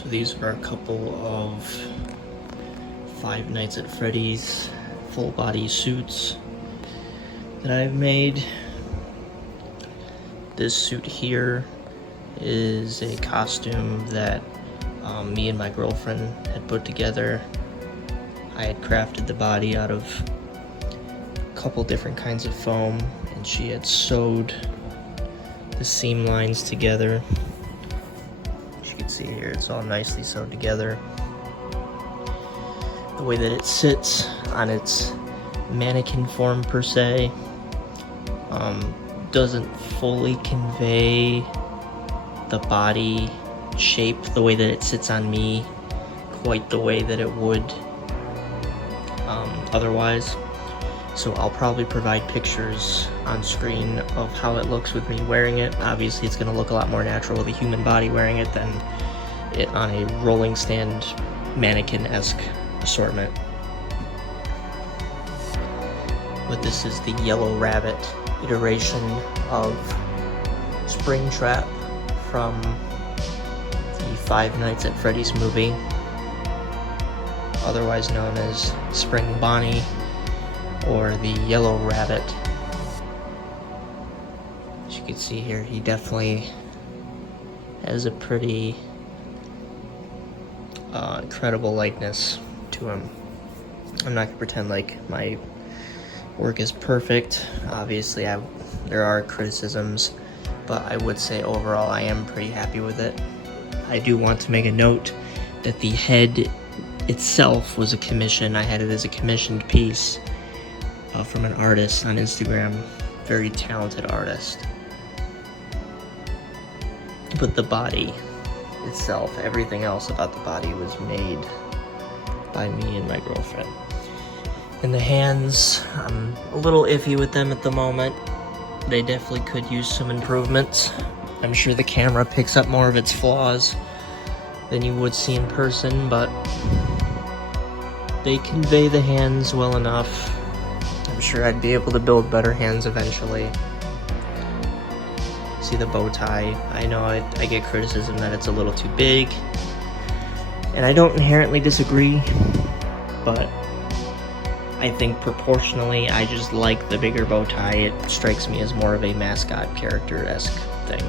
So these are a couple of Five Nights at Freddy's full body suits that I've made. This suit here is a costume that me and my girlfriend had put together. I had crafted the body out of a couple different kinds of foam, and she had sewed the seam lines together. As you can see here, it's all nicely sewed together. The way that it sits on its mannequin form per se doesn't fully convey the body shape the way that it sits on me quite the way that it would otherwise. So I'll probably provide pictures on screen of how it looks with me wearing it. Obviously it's going to look a lot more natural with a human body wearing it than it on a rolling stand mannequin-esque assortment. But this is the Yellow Rabbit iteration of Springtrap from the Five Nights at Freddy's movie, otherwise known as Spring Bonnie or the Yellow Rabbit. As you can see here, he definitely has a pretty incredible likeness to him. I'm not gonna pretend like my work is perfect. Obviously there are criticisms, but I would say overall I am pretty happy with it. I do want to make a note that the head itself was a commission. I had it as a commissioned piece from an artist on Instagram, very talented artist. But the body itself, everything else about the body was made by me and my girlfriend. And the hands, I'm a little iffy with them at the moment. They definitely could use some improvements. I'm sure the camera picks up more of its flaws than you would see in person, but they convey the hands well enough. I'm sure I'd be able to build better hands eventually. See the bow tie. I know I get criticism that it's a little too big, and I don't inherently disagree, but I think proportionally I just like the bigger bow tie. It strikes me as more of a mascot character-esque thing.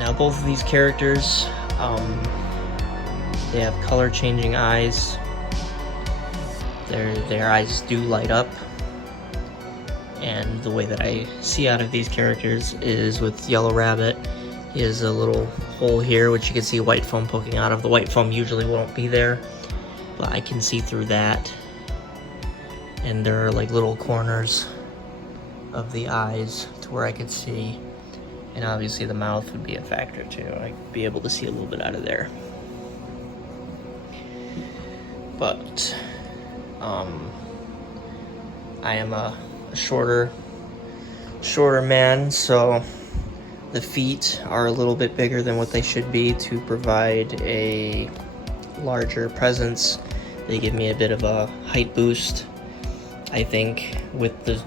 Now both of these characters, they have color changing eyes. Their eyes do light up. And the way that I see out of these characters is with Yellow Rabbit, he has a little hole here, which you can see white foam poking out of. The white foam usually won't be there, but I can see through that. And there are like little corners of the eyes to where I could see. And obviously the mouth would be a factor too. I'd be able to see a little bit out of there. But I am a shorter man, so the feet are a little bit bigger than what they should be to provide a larger presence. They give me a bit of a height boost. I think with the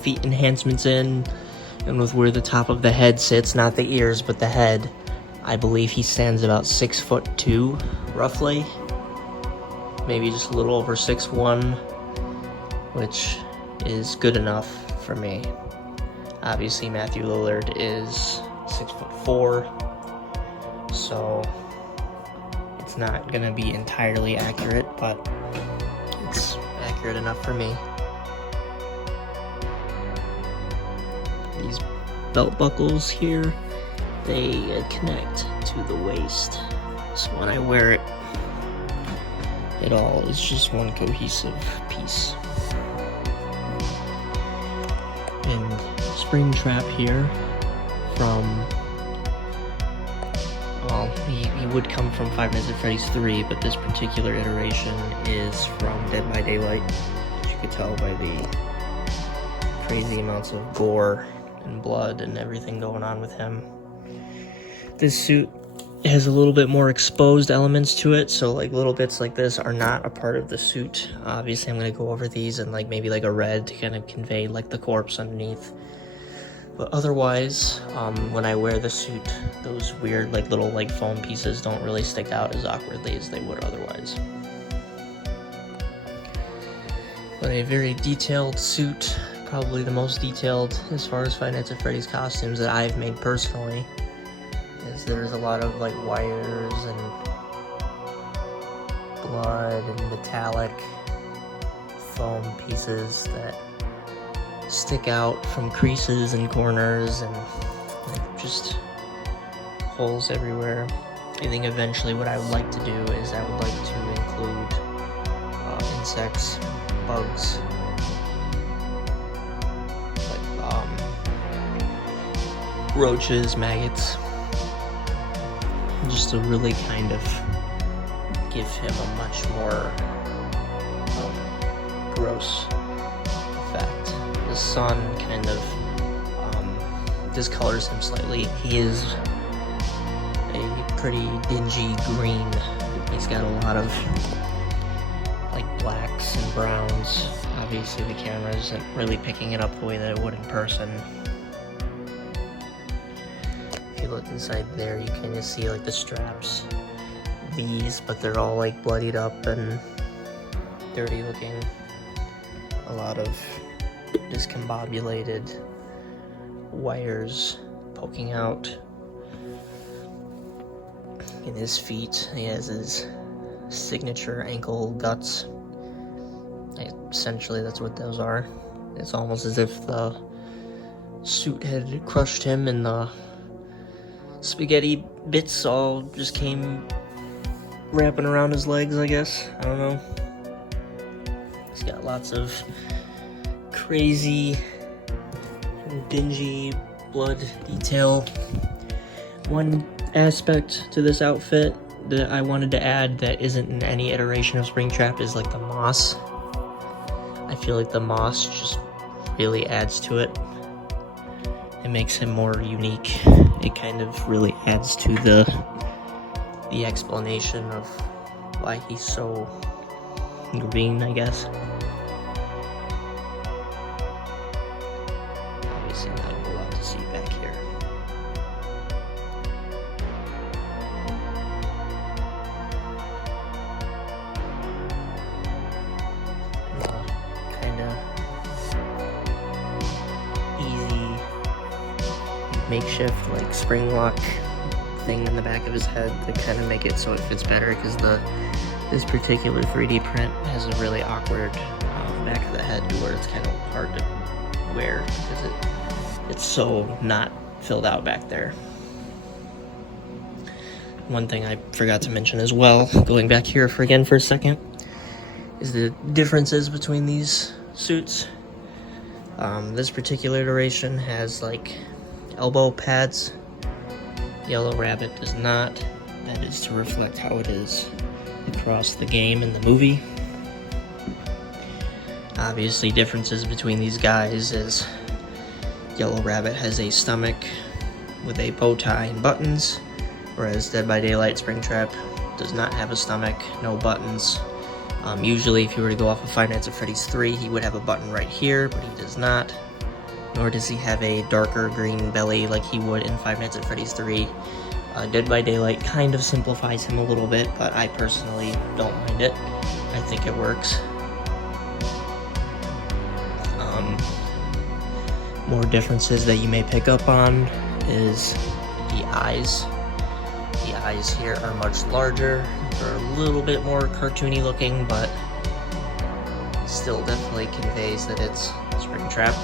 feet enhancements in, and with where the top of the head sits, not the ears, but the head, I believe he stands about 6'2", roughly. Maybe just a little over 6'1", which is good enough for me. Obviously, Matthew Lillard is 6'4", so it's not gonna be entirely accurate, but it's accurate enough for me. These belt buckles here, they connect to the waist, so when I wear it, it all is just one cohesive piece. And Springtrap here from, well, he would come from Five Nights at Freddy's 3, but this particular iteration is from Dead by Daylight, as you could tell by the crazy amounts of gore and blood and everything going on with him. This suit has a little bit more exposed elements to it, so like little bits like this are not a part of the suit. Obviously I'm going to go over these and like maybe like a red to kind of convey like the corpse underneath. But otherwise, when I wear the suit, those weird like little like foam pieces don't really stick out as awkwardly as they would otherwise. But a very detailed suit, probably the most detailed as far as Five Nights at Freddy's costumes that I've made personally, is there's a lot of like wires and blood and metallic foam pieces that stick out from creases and corners and like just holes everywhere. I think eventually what I would like to do is I would like to include insects, bugs, like roaches, maggots, just to really kind of give him a much more gross effect. The sun kind of discolors him slightly. He is a pretty dingy green. He's got a lot of like blacks and browns. Obviously the camera isn't really picking it up the way that it would in person. If you look inside there, you kind of see like the straps, these, but they're all like bloodied up and dirty looking. A lot of discombobulated wires poking out. In his feet, he has his signature ankle guts. Essentially, that's what those are. It's almost as if the suit had crushed him and the spaghetti bits all just came wrapping around his legs, I guess. I don't know. He's got lots of crazy, dingy blood detail. One aspect to this outfit that I wanted to add that isn't in any iteration of Springtrap is like the moss. I feel like the moss just really adds to it. It makes him more unique. It kind of really adds to the explanation of why he's so green, I guess. Obviously not allowed to see back here. Kinda easy makeshift like spring lock thing in the back of his head to kind of make it so it fits better, because this particular 3D print has a really awkward back of the head to where it's kind of hard to wear because it's so not filled out back there. One thing I forgot to mention as well, going back here for a second, is the differences between these suits. This particular iteration has like elbow pads. Yellow Rabbit does not. That is to reflect how it is across the game and the movie. Obviously, differences between these guys is Yellow Rabbit has a stomach with a bow tie and buttons, whereas Dead by Daylight Springtrap does not have a stomach, no buttons. Usually, if you were to go off of Five Nights at Freddy's 3, he would have a button right here, but he does not. Nor does he have a darker green belly like he would in Five Nights at Freddy's 3. Dead by Daylight kind of simplifies him a little bit, but I personally don't mind it. I think it works. More differences that you may pick up on is the eyes. The eyes here are much larger. They're a little bit more cartoony looking, but it still definitely conveys that it's Springtrap.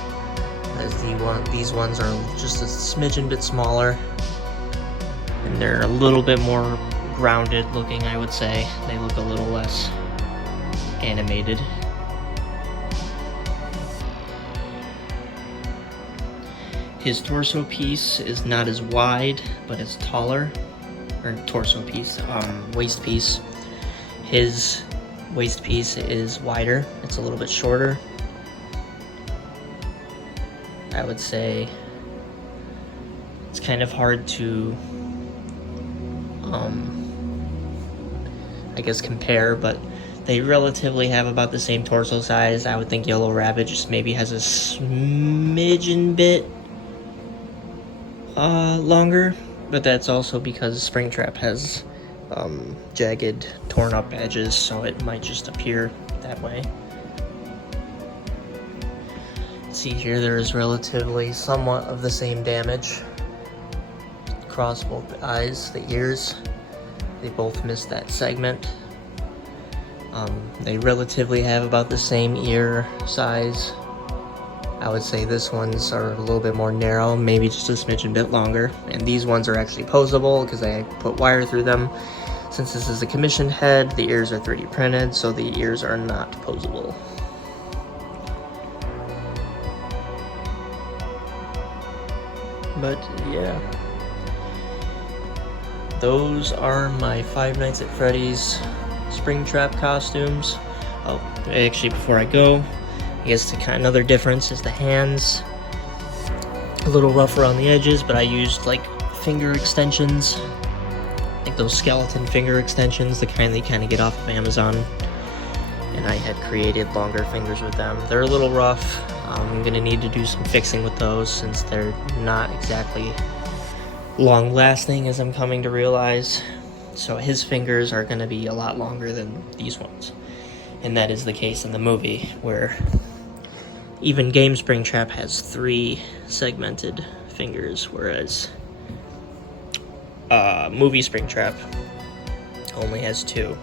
As these ones are just a smidgen bit smaller, and they're a little bit more grounded looking, I would say. They look a little less animated. His torso piece is not as wide, but it's taller. Or torso piece, waist piece. His waist piece is wider. It's a little bit shorter. I would say it's kind of hard to, I guess, compare, but they relatively have about the same torso size. I would think Yellow Rabbit just maybe has a smidgen bit longer, but that's also because Springtrap has jagged, torn up edges, so it might just appear that way. See here, there is relatively somewhat of the same damage across both eyes, the ears. They both missed that segment. They relatively have about the same ear size. I would say this ones are a little bit more narrow, maybe just a smidgen bit longer. And these ones are actually posable because I put wire through them. Since this is a commissioned head, the ears are 3D printed, so the ears are not posable. But yeah, those are my Five Nights at Freddy's Springtrap costumes. Oh, actually, before I go, I guess another difference is the hands. A little rough around the edges, but I used like finger extensions, like those skeleton finger extensions, the kind that you kind of get off of Amazon. And I had created longer fingers with them. They're a little rough. I'm gonna need to do some fixing with those since they're not exactly long lasting, as I'm coming to realize. So his fingers are gonna be a lot longer than these ones. And that is the case in the movie, where even Game Springtrap has 3 segmented fingers, whereas movie Springtrap only has 2,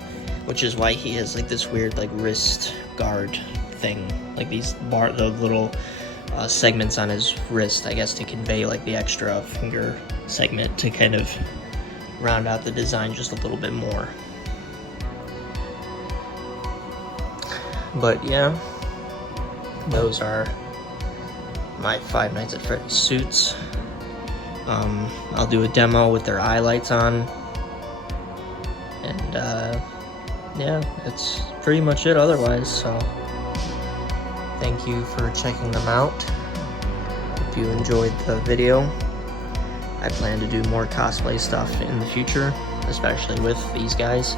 which is why he has like this weird like wrist guard thing, like these the little segments on his wrist, I guess, to convey like the extra finger segment to kind of round out the design just a little bit more. But yeah, those are my Five Nights at Freddy's suits. I'll do a demo with their eye lights on, and yeah, that's pretty much it otherwise. So thank you for checking them out. If you enjoyed the video, I plan to do more cosplay stuff in the future, especially with these guys.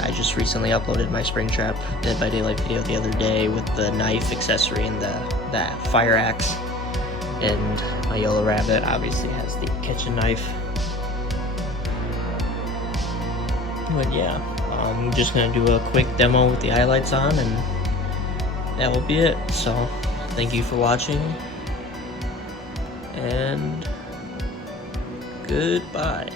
I just recently uploaded my Springtrap Dead by Daylight video the other day with the knife accessory and that fire axe. And my yellow rabbit obviously has the kitchen knife. But yeah, I'm just gonna do a quick demo with the eye lights on, and that will be it. So thank you for watching, and goodbye.